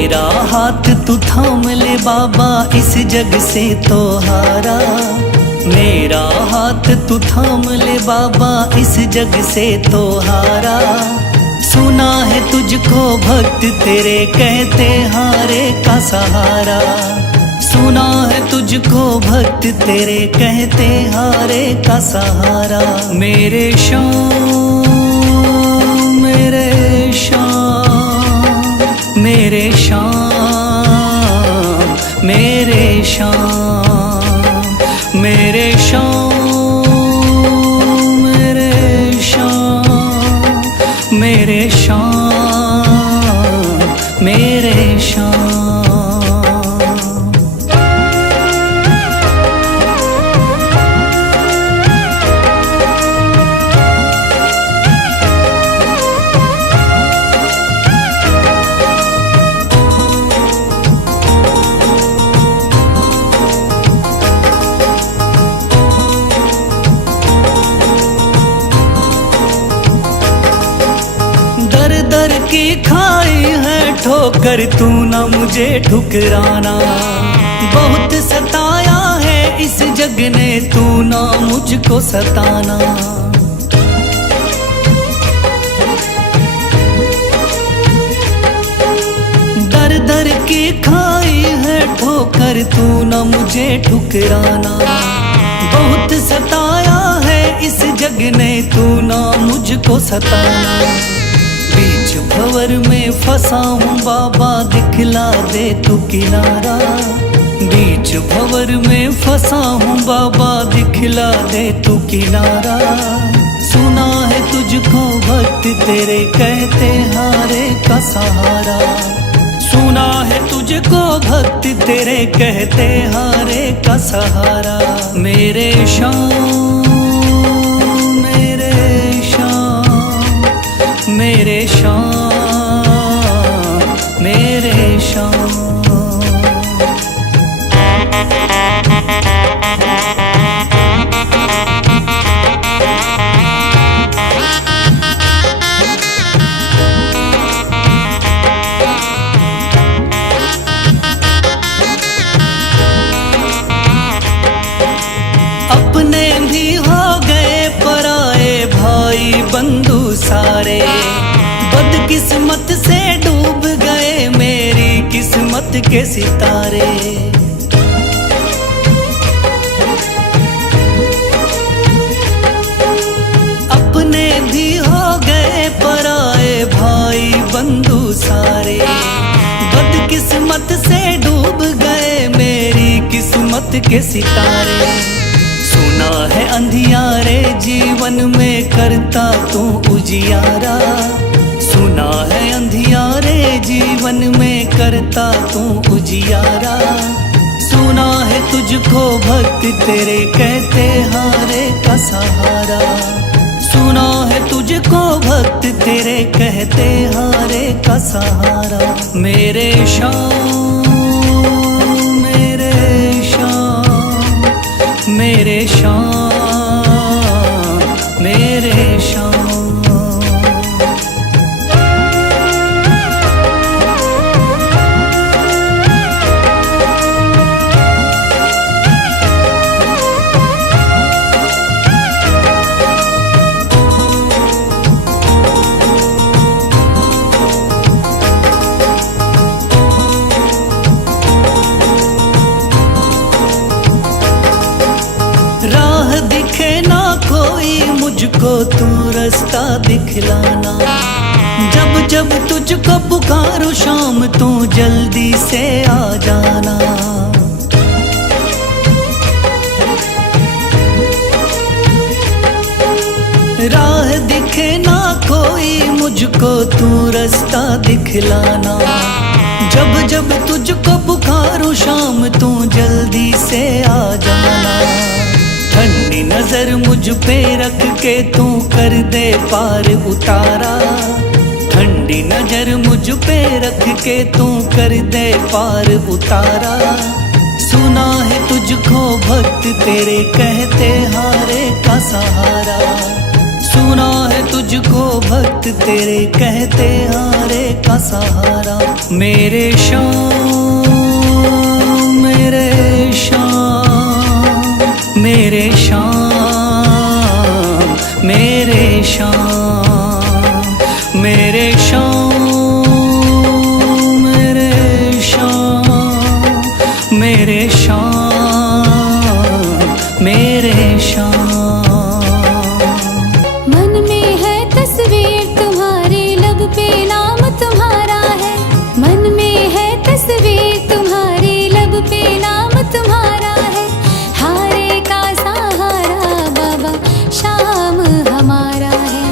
मेरा हाथ तू थाम ले बाबा, इस जग से तो हारा। मेरा हाथ तू थाम ले बाबा, इस जग से तो हारा। सुना है तुझको भक्त तेरे कहते हारे का सहारा। सुना है तुझको भक्त तेरे कहते हारे का सहारा। मेरे श्याम मेरे श्याम मेरे श्याम मेरे श्याम मेरे श्याम मेरे श्याम मेरे श्याम मेरे श्याम। दर की खाई है ठोकर, तू ना मुझे ठुकराना। बहुत सताया है इस जग ने, तू ना मुझको सताना। दर दर की खाई है ठोकर, तू ना मुझे ठुकराना। बहुत सताया है इस जग ने, तू ना मुझको सताना। बीच भंवर में फंसा हूँ बाबा, दिखला दे तू किनारा। बीच भंवर में फंसा हूँ बाबा, दिखला दे तू किनारा। सुना है तुझको भक्त तेरे कहते हारे का सहारा। सुना है तुझको भक्त तेरे कहते हारे का सहारा। मेरे श्याम मेरे श्याम मेरे श्याम मेरे श्याम। अपने भी हो गए पराए भाई बंधु सारे। बदकिस्मत से डूब गए मेरी किस्मत के सितारे। अपने भी हो गए पराए भाई बंधु सारे। बदकिस्मत से डूब गए मेरी किस्मत के सितारे। सुना है अंधियारे जीवन में करता तू उजियारा। सुना है अंधियारे जीवन में करता तू उजियारा। सुना है तुझको भक्त तेरे कहते हारे का सहारा। सुना है तुझको भक्त तेरे कहते हारे का सहारा। मेरे श्याम मेरे श्याम मेरे श्याम मेरे श्याम। राह दिखे ना कोई मुझको, तू रास्ता दिखलाना। जब जब तुझको पुकारूं शाम, तू जल्दी से आ जाना। राह दिखे ना कोई मुझको, तू रास्ता दिखलाना। जब जब तुझको पुकारूं शाम, तू जल्दी से आ जाना। ठंडी नजर मुझ पे रख के तू कर दे पार उतारा। ठंडी नजर मुझ पे रख के तू कर दे पार उतारा। सुना है तुझको भक्त तेरे कहते हारे का सहारा। चुना है तुझको भक्त तेरे, कहते हारे का सहारा। मेरे श्याम मेरे श्याम मेरे श्याम मेरे श्याम मेरे श्याम मेरे श्याम मेरे श्याम मेरे श्याम। मन में है तस्वीर तुम्हारी, लब पे नाम तुम्हारा है। मन में है तस्वीर तुम्हारी, लब पे नाम तुम्हारा है। हारे का सहारा बाबा शाम हमारा है।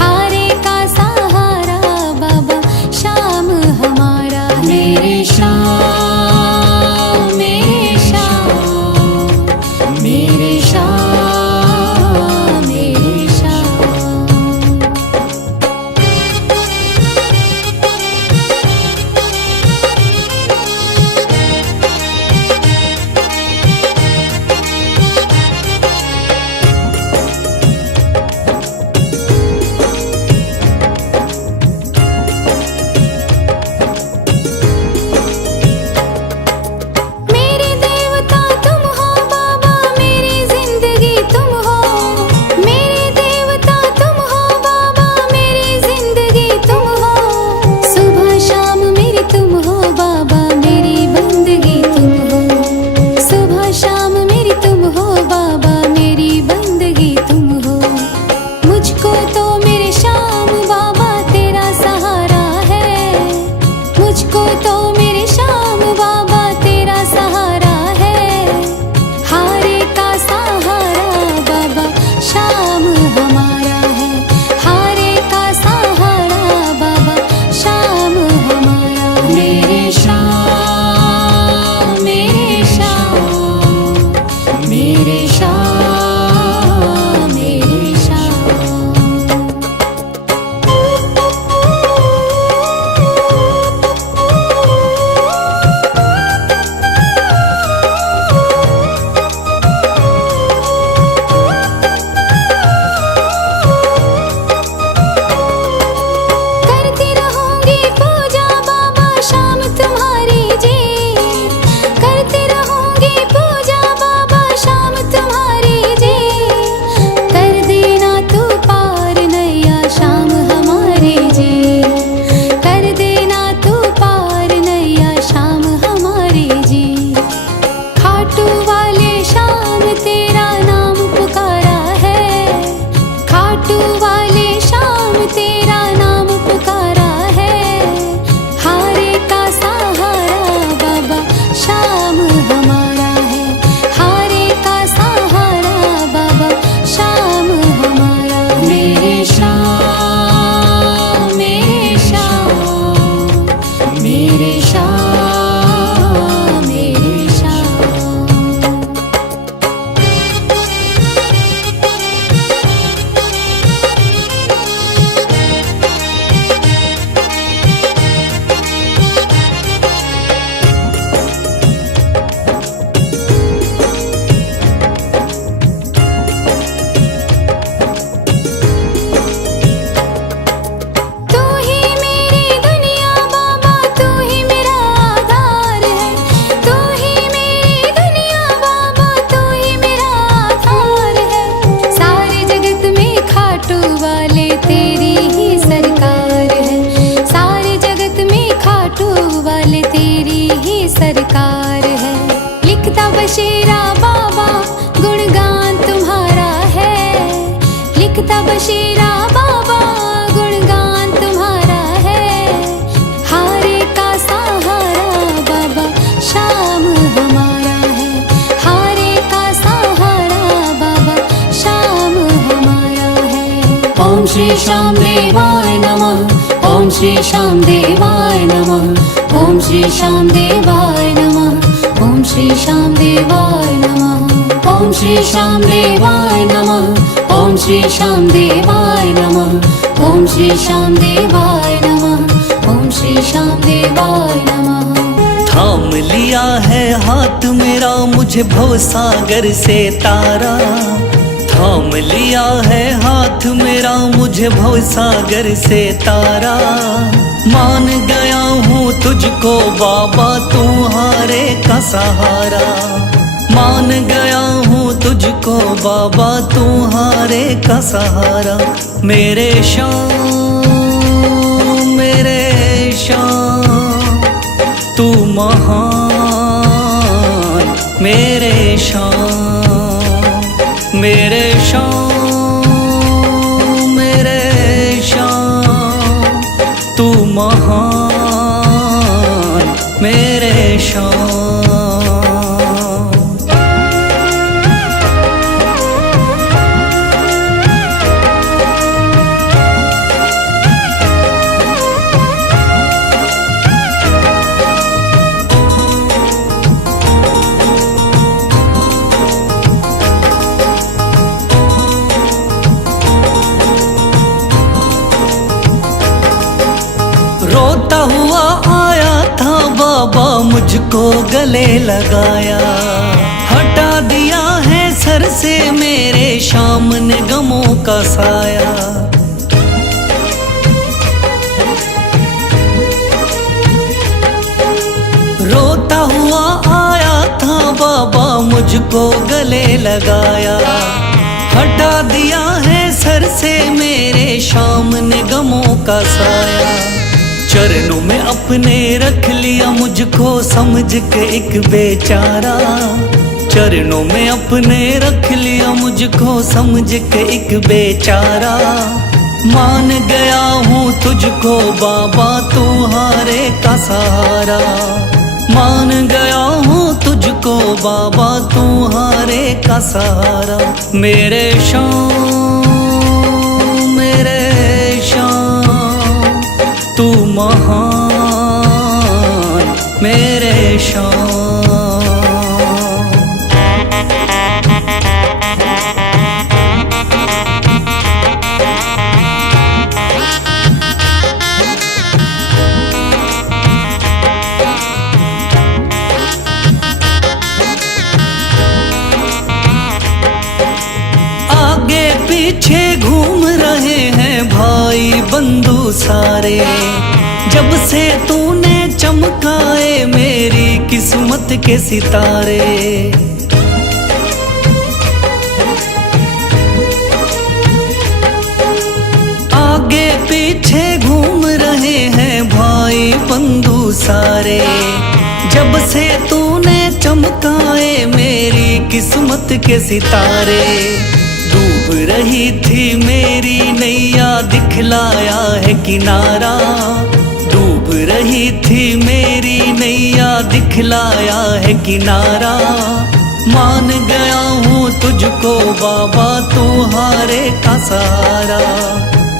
हारे का सहारा बाबा शाम हमारा है। मेरे श्याम मेरे श्याम मेरे श्याम मेरे श्याम। मेरे देवता तुम हो बाबा, मेरी जिंदगी तुम हो। मेरे देवता तुम हो बाबा, मेरी जिंदगी तुम हो। सुबह शाम मेरी तुम हो बाबा, मेरी बंदगी तुम हो। सुबह शाम मेरी तुम हो बाबा, मेरी बंदगी तुम हो। मुझको तो मेरे श्याम बाबा तेरा सहारा है। मुझको तो मेरे श्याम बाबा तेरा सहारा है। हारे का सहारा बाबा शाम हमारा है। हारे का सहारा बाबा शाम हमारा है। मेरे श्याम मेरे श्याम मेरे श्याम मेरे श्याम। करती रहूंगी पूजा बाबा शाम तुम्हारी जी। करती रहूंगी पूजा बाबा शाम तुम्हारी जी। कर देना तू पार नैया शाम हमारे जी। कर देना तू पार नैया शाम हमारे जी। खाटू वाले शाम तेरा नाम पुकारा है। खाटू वाले शाम तेरा नाम पुकारा है। हारे का सहारा बाबा शाम हमारा है। हारे का सहारा बाबा शाम हमारा है। मेरे श्याम मेरे श्याम मेरे श्याम मेरे श्याम। तू ही मेरी दुनिया बाबा, तू ही मेरा आधार है। तू ही मेरी दुनिया बाबा, तू ही मेरा आधार है। सारे जगत में खाटू वाले तेरी ही सरकार है। सारे जगत में खाटू वाले तेरी ही सरकार है। लिखता बशीरा बाबा गुणगान तुम्हारा है। लिखता बशीरा बाबा गुणगान तुम्हारा है। हारे का सहारा बाबा शाम हमारा है। हारे का सहारा बाबा शाम हमारा है। ओम श्री श्याम देवाय नमः। ओम श्री श्याम देवाय नमः। ओम श्री श्याम देवाय नमः। ओम श्री श्याम देवाय नमः। ओम श्री श्याम देवाय नमः। ओम श्री श्याम देवाय नमः। ओम श्री श्याम देवाय नमः। ओम श्री श्याम देवाय नमः। थाम लिया है हाथ मेरा मुझे भवसागर से तारा। थाम लिया है हाथ मेरा मुझे भवसागर से तारा। मान गया हूँ तुझको बाबा तुम्हारे का सहारा। मान गया हूँ तुझको बाबा तुम्हारे का सहारा। मेरे शाम तू महान। मेरे शाम तू महान। मेरे शाम रोता हुआ आया था बाबा मुझको गले लगाया। हटा दिया है सर से मेरे शाम ने गमों का साया। रोता हुआ आया था बाबा मुझको गले लगाया। हटा दिया है सर से मेरे शाम ने गमों का साया। चरणों में अपने रख लिया मुझको समझ के एक बेचारा। चरणों में अपने रख लिया मुझको समझ के एक बेचारा। मान गया हूँ तुझको बाबा तुम्हारे का सहारा। मान गया हूँ तुझको बाबा तुम्हारे का सहारा। मेरे शाम तू महान। मेरे शाम आगे पीछे घूम रहे हैं भाई बंधु सारे। जब से तूने चमकाए मेरी किस्मत के सितारे। आगे पीछे घूम रहे हैं भाई बंधु सारे। जब से तूने चमकाए मेरी किस्मत के सितारे। डूब रही थी मेरी नैया दिखलाया है किनारा। डूब रही थी मेरी नैया दिखलाया है किनारा। मान गया हूँ तुझको बाबा तुम्हारे का सहारा।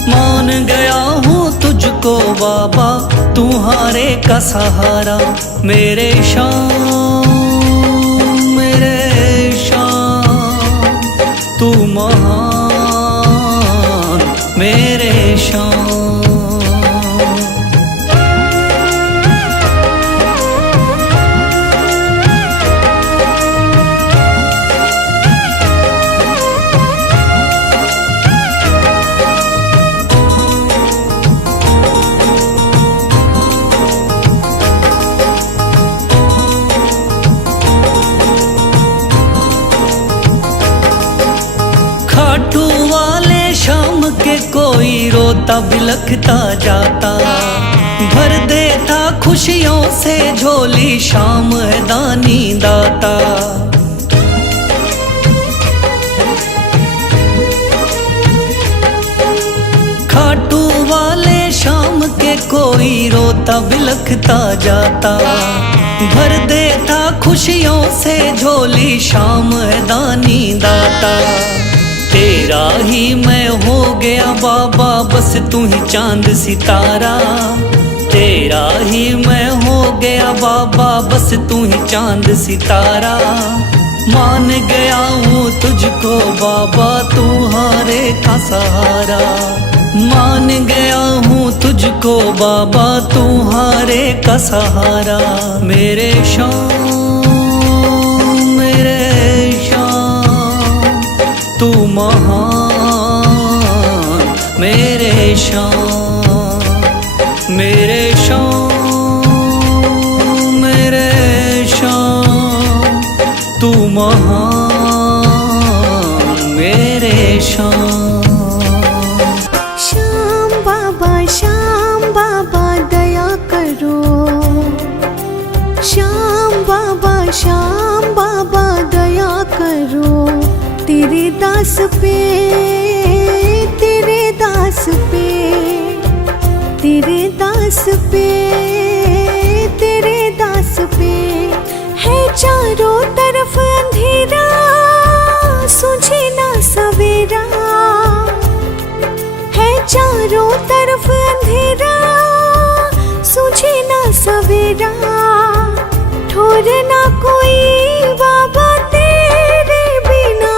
मान गया हूँ तुझको बाबा तुम्हारे का सहारा। मेरे शाम तू महान। मेरे शाम खाटू वाले शाम के कोई रोता बिलखता जाता। भर देता खुशियों से झोली शाम है दानी दाता। खाटू वाले शाम के कोई रोता बिलखता जाता। भर देता खुशियों से झोली शाम है दानी दाता। तेरा ही मैं हो गया बाबा बस तू ही चांद सितारा। तेरा ही मैं हो गया बाबा बस तू ही चांद सितारा। मान गया हूँ तुझको बाबा तुम्हारे का सहारा। मान गया हूँ तुझको बाबा तुम्हारे का सहारा। मेरे शाम तू महान मेरे शान, मेरे शान, मेरे शान, तू महान मेरे शान। श्याम बाबा दया करो। श्याम बाबा दया करो। तेरे दास पे, तेरे दास पे, तेरे दास पे, तेरे दास पे है चारों तरफ अंधेरा, सूझे ना सवेरा। है चारों तरफ अंधेरा, सूझे ना सवेरा। ठोर ना कोई बाबा तेरे बिना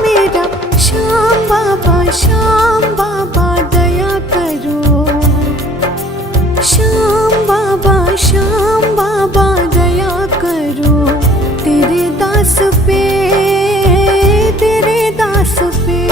मेरा। श्याम बाबा दया करो। श्याम बाबा दया करो। तेरे दास पे, तेरे दास पे।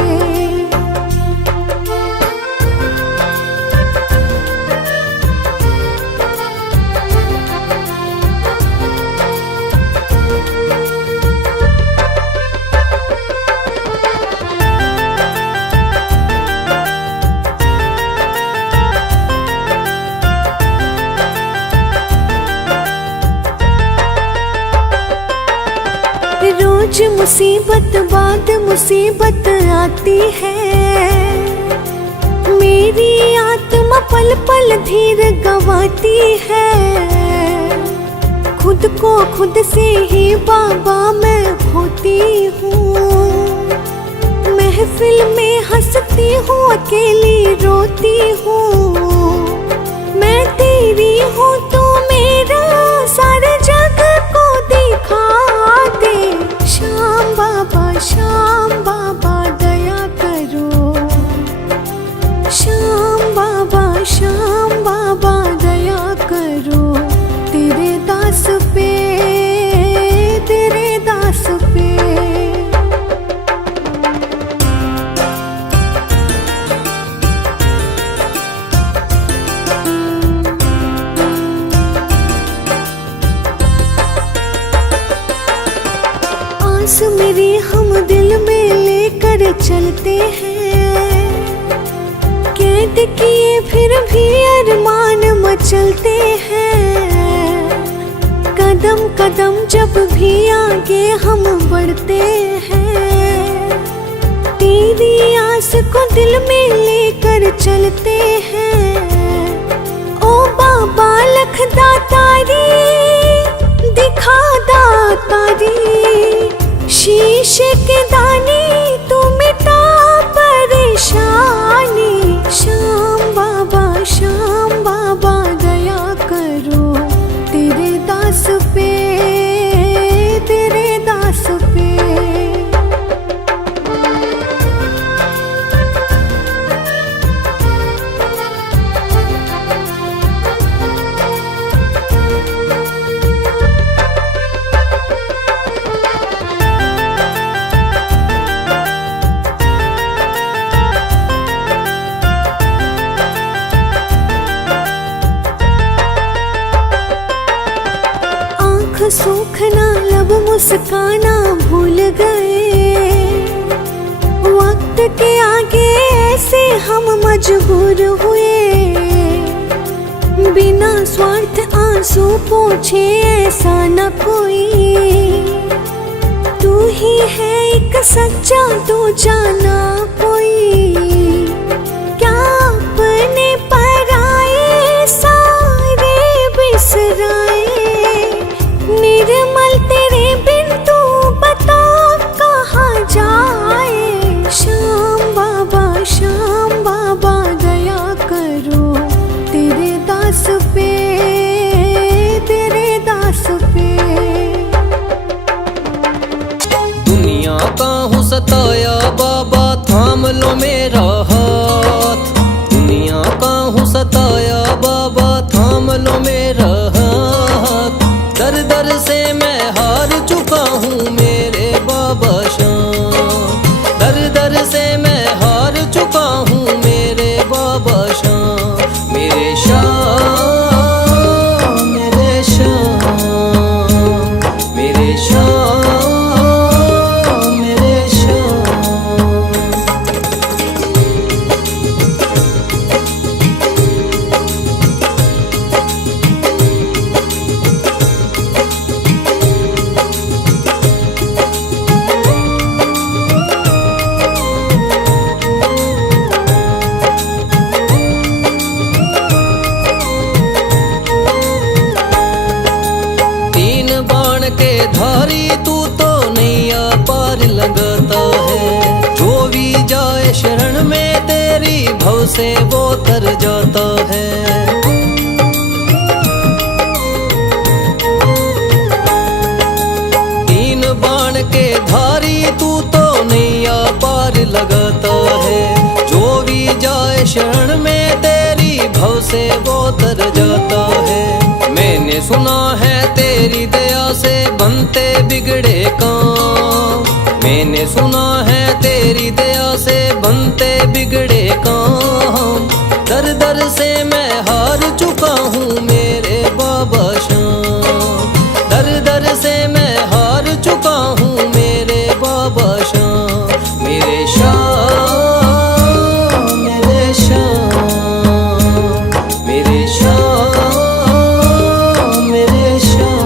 रोज मुसीबत बाद मुसीबत आती है। मेरी आत्मा पल पल धीर गंवाती है। खुद को खुद से ही बाबा मैं खोती हूँ। महफिल में हंसती हूँ, अकेली रोती हूँ। मैं तेरी हूँ तो मेरा सारे जग को दिखा दे। श्याम बाबा दया करो। श्याम बाबा दया करो। तेरे दास पे, तेरे दास पे। आस मेरी हम दिल में लेकर चलते हैं। कैद किए फिर भी अरमान मचलते हैं। कदम कदम जब भी आगे हम बढ़ते हैं। तेरी आस को दिल में लेकर चलते हैं। ओ बाबा लख दातारी, दिखा दातारी। शीशे के दाने तू मिटा परेशानी। श्याम बाबा दया करो। तेरे दास पे, तेरे दास पे। सूखना लब मुस्काना भूल गए। वक्त के आगे ऐसे हम मजबूर हुए। बिना स्वार्थ आंसू पोंछे ऐसा न कोई। तू ही है एक सच्चा, तू जाना कोई। क्या अपने पराए सारे बिसराए। निर्मल तेरे बिन तू बता कहाँ जाए। श्याम बाबा दया करो। तेरे दास पे, तेरे दास पे। दुनिया का हूँ सताया बाबा, थाम लो मेरा हाथ। दुनिया का हूँ सताया बाबा, थाम लो मेरा हाथ। दर दर से मैं हार चुका हूँ मेरे बाबा श्याम। दर दर भव से वो तर जाता है। तीन बाण के धारी तू तो नैया पार लगाता है। जो भी जाए शरण में तेरी भव से वो तर जाता है। मैंने सुना है तेरी दया से बनते बिगड़े काम। मैंने सुना है तेरी दया से बनते बिगड़े काम। दर दर से मैं हार चुका हूँ मेरे बाबा श्याम। दर दर से मैं हार चुका हूँ मेरे बाबा श्याम। मेरे श्याम, मेरे श्याम, मेरे श्याम, मेरे श्याम।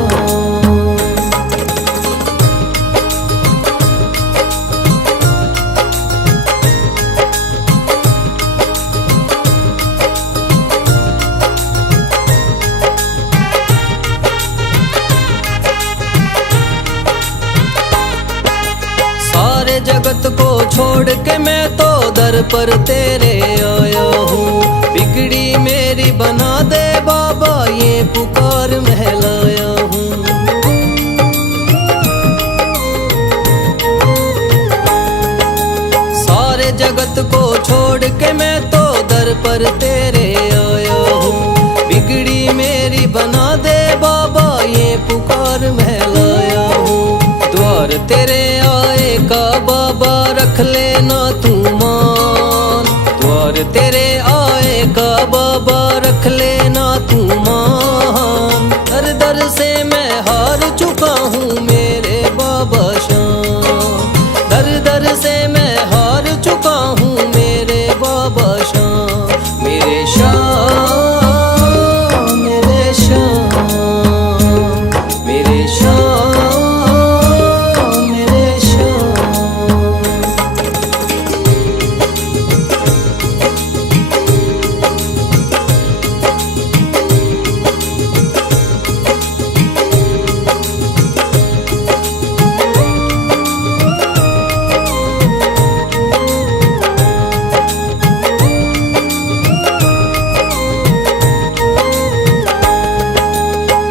सारे जगत को छोड़ के मैं तो दर पर तेरे आया हूँ। बिगड़ी मेरी बना दे बाबा ये पुकार महलाया हूँ। सारे जगत को छोड़ के मैं तो दर पर तेरे आया हूँ। बिगड़ी मेरी बना दे बाबा ये पुकार महलाया हूँ। द्वार तेरे आए का बाबा रख लेना तू मान। द्वार तेरे आए का बाबा रख लेना तू मान। दर दर से मैं हार चुका हूँ मेरे बाबा श्याम। दर दर से मैं हार चुका हूँ मेरे बाबा श्याम। मेरे श्याम, मेरे श्याम, मेरे श्याम, मेरे श्याम।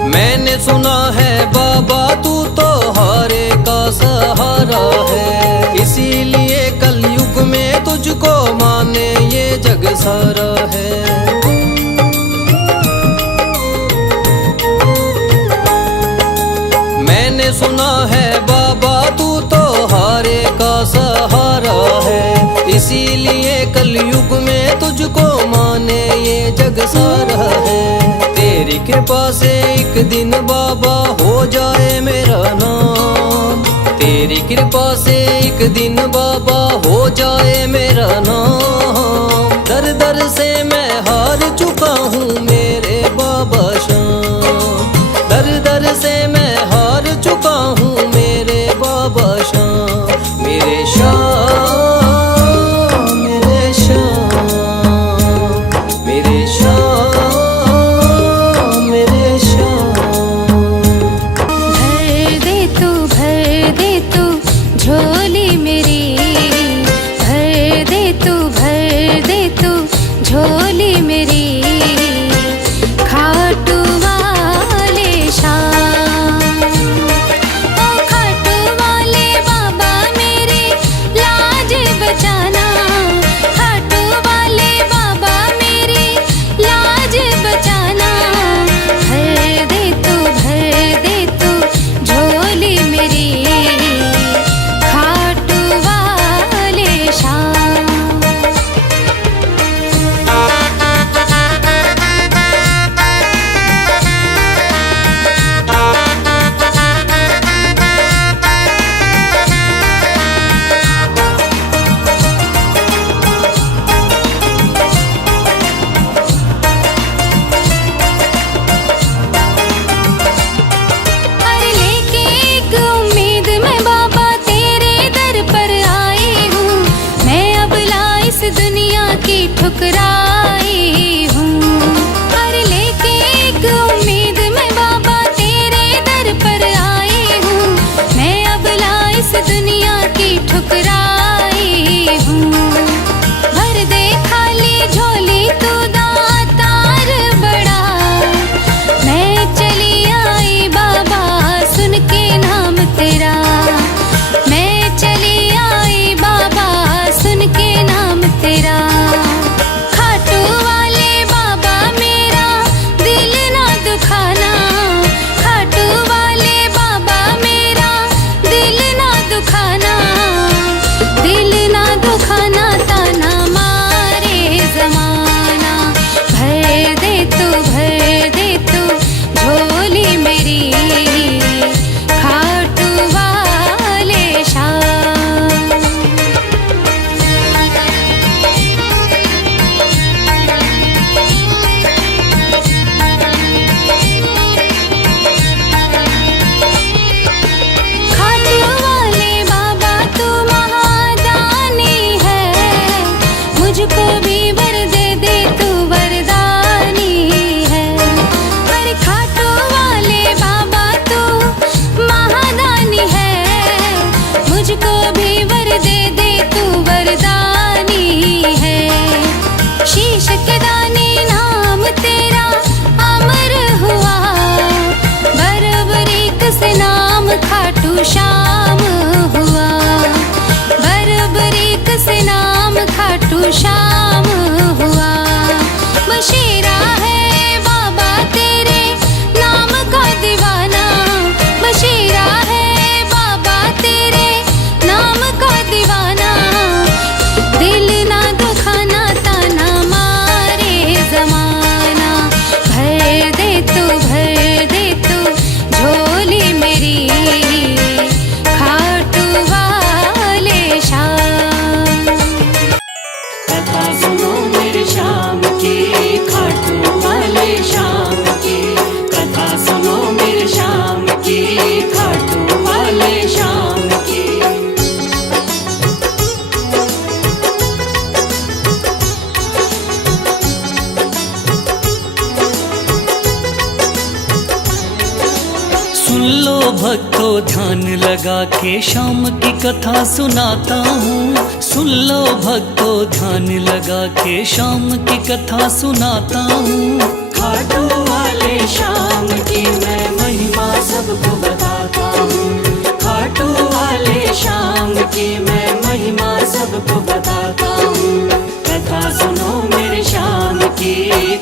मैंने सुना है बाबा तू तो हारे का सहारा है। इसीलिए कलयुग में तुझको माने ये जग सारा है। मैंने सुना है बाबा तू तो हारे का सहारा है। इसीलिए कलयुग में तुझको माने ये जग सारा है। तेरी कृपा से एक दिन बाबा हो जाए मेरा नाम। तेरी कृपा से एक दिन बाबा हो जाए मेरा नाम। दर दर से मैं हार चुका हूँ मेरे बाबा श्याम। दर दर से मैं हार चुका हूँ मेरे बाबा श्याम। मेरे श्याम, मेरे श्याम, मेरे श्याम, मेरे श्याम। भर दे तू झोली मेरी। भर दे तू झोली मेरी। सुन लो भक्तों ध्यान लगा के शाम की कथा सुनाता हूँ। सुन लो भक्तों ध्यान लगा के शाम की कथा सुनाता हूँ। खाटू वाले शाम की मैं महिमा सबको बताता हूँ। खाटू वाले शाम की मैं महिमा सबको बताता हूँ। कथा सुनो मेरे शाम की,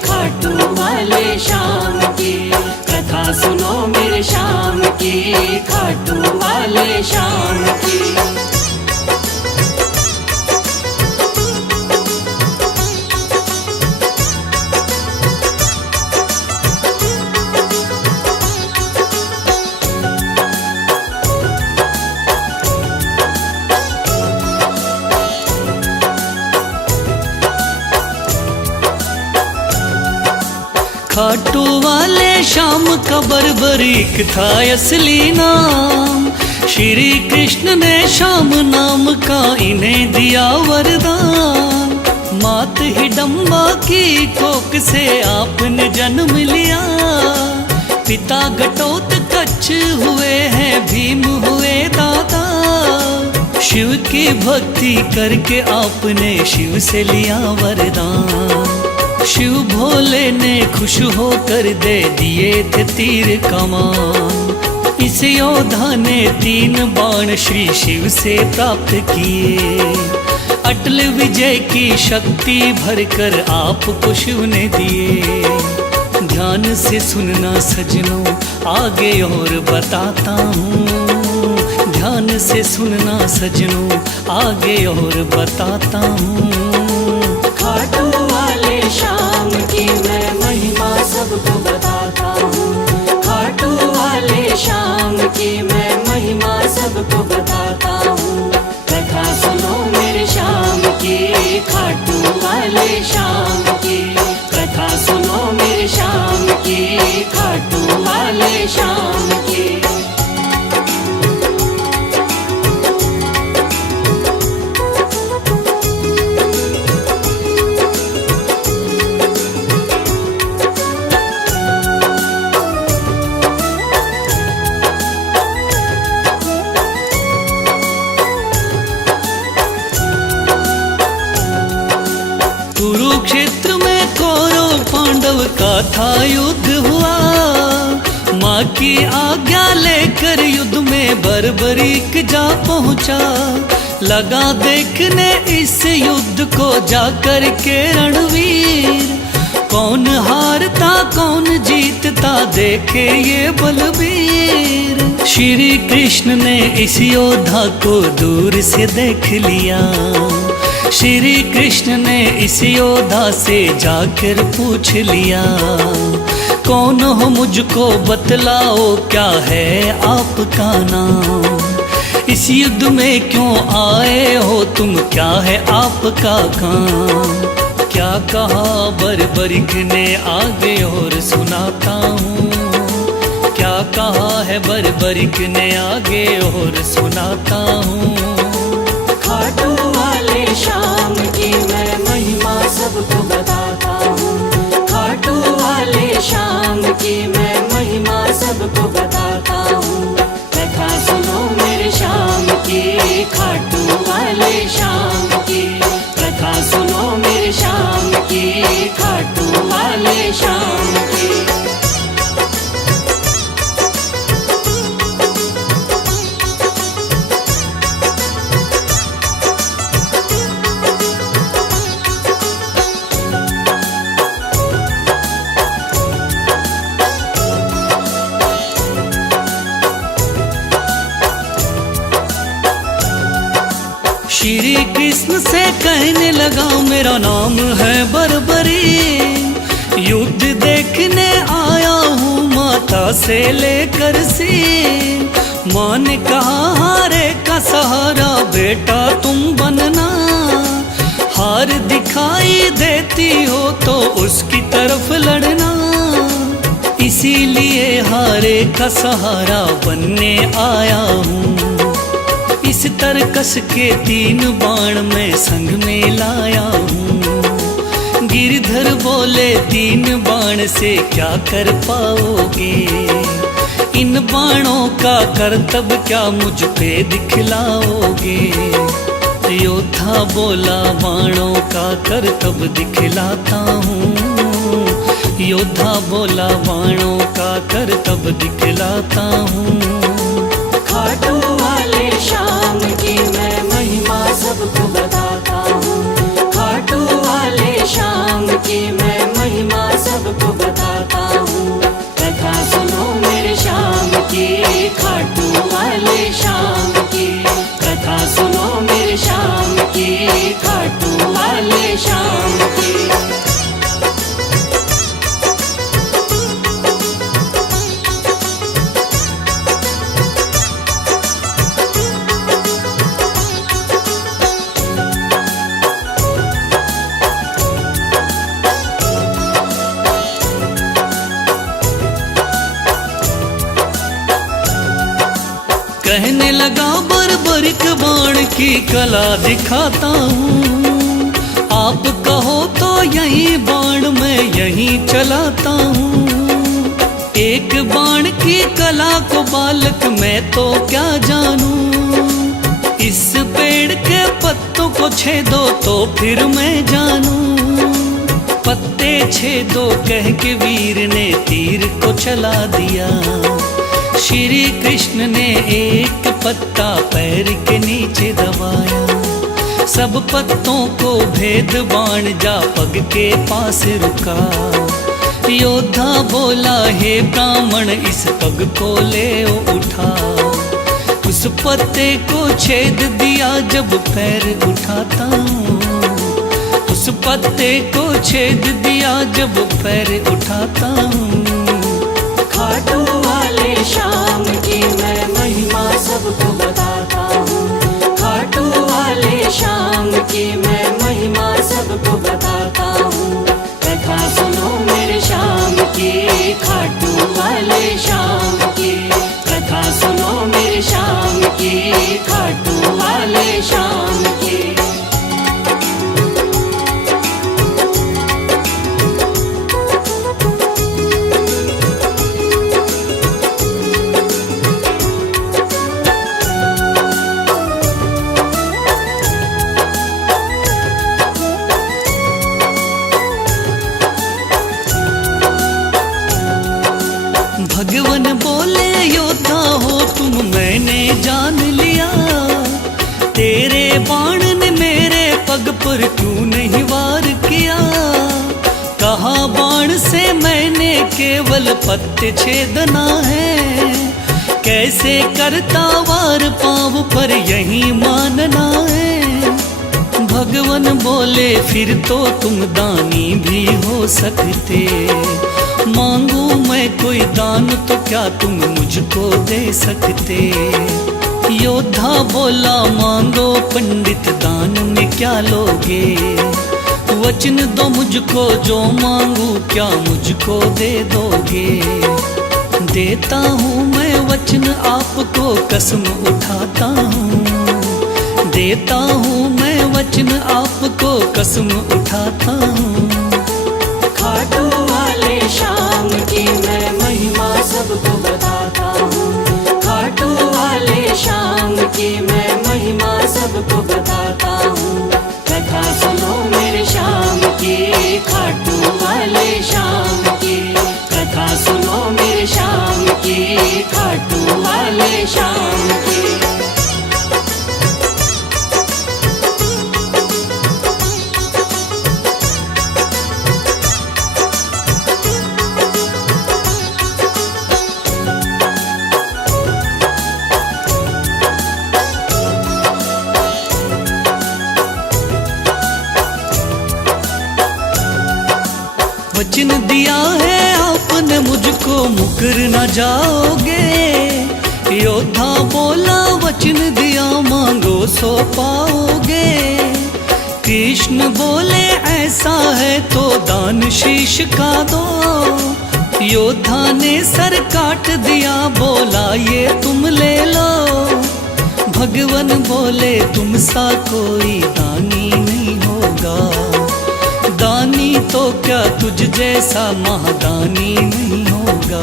खाटू वाले शाम की। कथा सुनो मेरे शाम की, खाटू वाले शाम की। खाटू वाले शाम का बर्बरीक था असली नाम। श्री कृष्ण ने शाम नाम का इन्हें दिया वरदान। मात हिडम्बा की कोख से आपने जन्म लिया। पिता घटोत्कच हुए हैं, भीम हुए दादा। शिव की भक्ति करके आपने शिव से लिया वरदान। शिव भोले ने खुश होकर दे दिए थे तीर कमान। इस योद्धा ने 3 बाण श्री शिव से प्राप्त किए। अटल विजय की शक्ति भरकर आपको शिव ने दिए। ध्यान से सुनना सजनों आगे और बताता हूँ। ध्यान से सुनना सजनों आगे और बताता हूँ। खाटू वाले शाम की मैं महिमा सबको बताता हूँ। खाटू वाले शाम की मैं महिमा सबको बताता हूँ। कथा सुनो मेरे शाम की, खाटू वाले शाम की। कथा सुनो मेरे शाम की, खाटू वाले शाम की। कुरुक्षेत्र में कौरव पांडव का था युद्ध हुआ। माँ की आज्ञा लेकर युद्ध में बर्बरीक जा पहुँचा। लगा देखने इस युद्ध को जाकर के रणवीर। कौन हारता कौन जीतता देखे ये बलबीर। श्री कृष्ण ने इस योद्धा को दूर से देख लिया। श्री कृष्ण ने इस योद्धा से जाकर पूछ लिया। कौन हो मुझको बतलाओ, क्या है आपका नाम। इस युद्ध में क्यों आए हो तुम, क्या है आपका काम। क्या कहा बर्बरीक ने आगे और सुनाता हूँ। क्या कहा है बर्बरीक ने आगे और सुनाता हूँ। खाटू वाले शाम की मैं महिमा सबको बताता हूँ। खाटू वाले शाम की मैं महिमा सबको बताता हूँ। कथा सुनो मेरे शाम की, खाटू वाले शाम की। कथा सुनो मेरे शाम की, खाटू वाले शाम की। श्री कृष्ण से कहने लगा मेरा नाम है बर्बरी। युद्ध देखने आया हूँ माता से लेकर सिर। माँ ने कहा हारे का सहारा बेटा तुम बनना। हार दिखाई देती हो तो उसकी तरफ लड़ना। इसीलिए हारे का सहारा बनने आया हूँ। इस तरकस के 3 बाण में संग में लाया हूँ। गिरधर बोले 3 बाण से क्या कर पाओगे। इन बाणों का करतब क्या मुझ पे दिखलाओगे? योद्धा बोला बाणों का करतब दिखलाता हूँ। योद्धा बोला बाणों का करतब दिखलाता हूँ। खाटू वाले शाम की मैं महिमा सबको बताता हूँ। खाटू वाले शाम की मैं महिमा सबको बताता हूँ। कथा सुनो मेरे शाम की, खाटू वाले शाम की। कथा सुनो मेरे शाम की, खाटू वाले शाम की। कहने लगा बर्बरिक बाण की कला दिखाता हूँ। आप कहो तो यही बाण मैं यहीं चलाता हूँ। एक बाण की कला को बालक मैं तो क्या जानूं। इस पेड़ के पत्तों को छेदो तो फिर मैं जानूं। पत्ते छेदो कह के वीर ने तीर को चला दिया। श्री कृष्ण ने एक पत्ता पैर के नीचे दबाया। सब पत्तों को भेद बाण जा पग के पास रुका। योद्धा बोला हे ब्राह्मण इस पग को ले उठा। उस पत्ते को छेद दिया जब पैर उठाता हूँ। उस पत्ते को छेद दिया जब पैर उठाता हूँ। खाटू वाले शाम की मैं महिमा सबको बताता हूँ। खाटू वाले शाम की मैं महिमा सबको बताता हूँ। कथा सुनो मेरे शाम की, खाटू वाले शाम की। कथा सुनो मेरे शाम की, खाटू वाले शाम की। भगवान बोले योद्धा हो तुम मैंने जान लिया। तेरे बाण ने मेरे पग पर क्यों नहीं वार किया। कहा बाण से मैंने केवल पत्ते छेदना है। कैसे करता वार पाँव पर यही मानना है। भगवान बोले फिर तो तुम दानी भी हो सकते। मांगू मैं कोई दान तो क्या तुम मुझको दे सकते। योद्धा बोला मांगो पंडित दान में क्या लोगे। वचन दो मुझको जो मांगू क्या मुझको दे दोगे। देता हूँ मैं वचन आपको कसम उठाता हूँ। देता हूँ मैं वचन आपको कसम उठाता हूँ। खाटू वाले शाम की मैं महिमा सबको बताता हूँ। खाटू वाले शाम की मैं महिमा सबको बताता हूँ। कथा सुनो मेरे शाम की, खाटू वाले शाम की। कथा सुनो मेरे शाम की, खाटू वाले शाम की। वचन दिया है आपने मुझको मुकर न जाओगे। योद्धा बोला वचन दिया मांगो सो पाओगे। कृष्ण बोले ऐसा है तो दान शीश का दो। योद्धा ने सर काट दिया बोला ये तुम ले लो। भगवान बोले तुम सा कोई दानी नहीं होगा। दानी तो क्या तुझ जैसा महादानी नहीं होगा।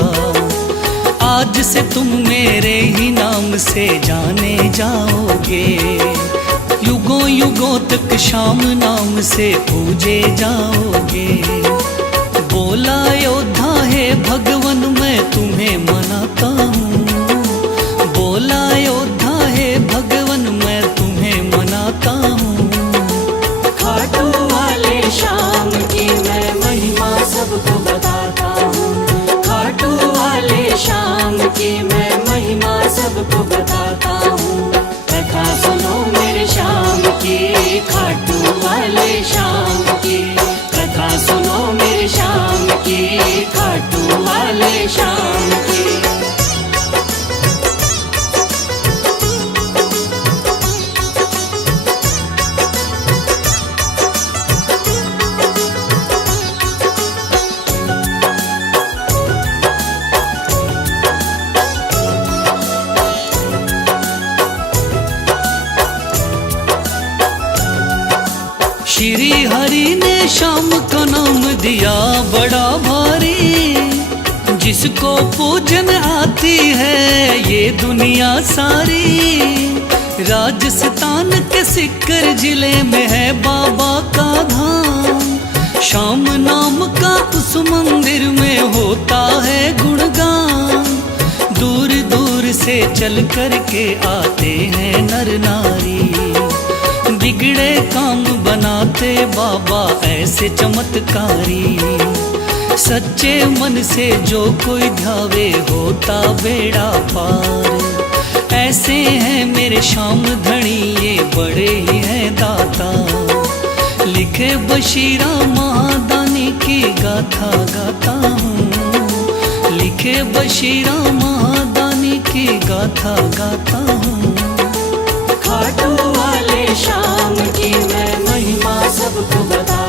आज से तुम मेरे ही नाम से जाने जाओगे, युगों युगों तक श्याम नाम से पूजे जाओगे। बोला योद्धा है भगवन मैं तुम्हें मनाता हूँ, बोला योद्धा है भगवन मैं तुम्हें मनाता हूँ। खाटू वाले श्याम की मैं महिमा सबको बताता हूँ, खाटू वाले श्याम की मैं महिमा सबको बताता हूँ। कथा सुनो मेरे श्याम की, खाटू वाले श्याम की, कथा सुनो मेरे श्याम की, खाटू वाले श्याम की। श्री हरि ने श्याम का नाम दिया बड़ा भारी, जिसको पूजन आती है ये दुनिया सारी। राजस्थान के सिक्कर जिले में है बाबा का धाम, श्याम नाम का उस मंदिर में होता है गुणगान। दूर दूर से चल कर के आते हैं नर नारी, बिगड़े काम बनाते बाबा ऐसे चमत्कारी। सच्चे मन से जो कोई ध्यावे होता बेड़ा पार। ऐसे हैं मेरे श्याम धनी ये बड़े ही हैं दाता, लिखे बशीरा महादानी की गाथा गाता हूँ, लिखे बशीरा महादानी की गाथा गाता हूँ। खाटू वाले श्याम की मैं महिमा सबको बता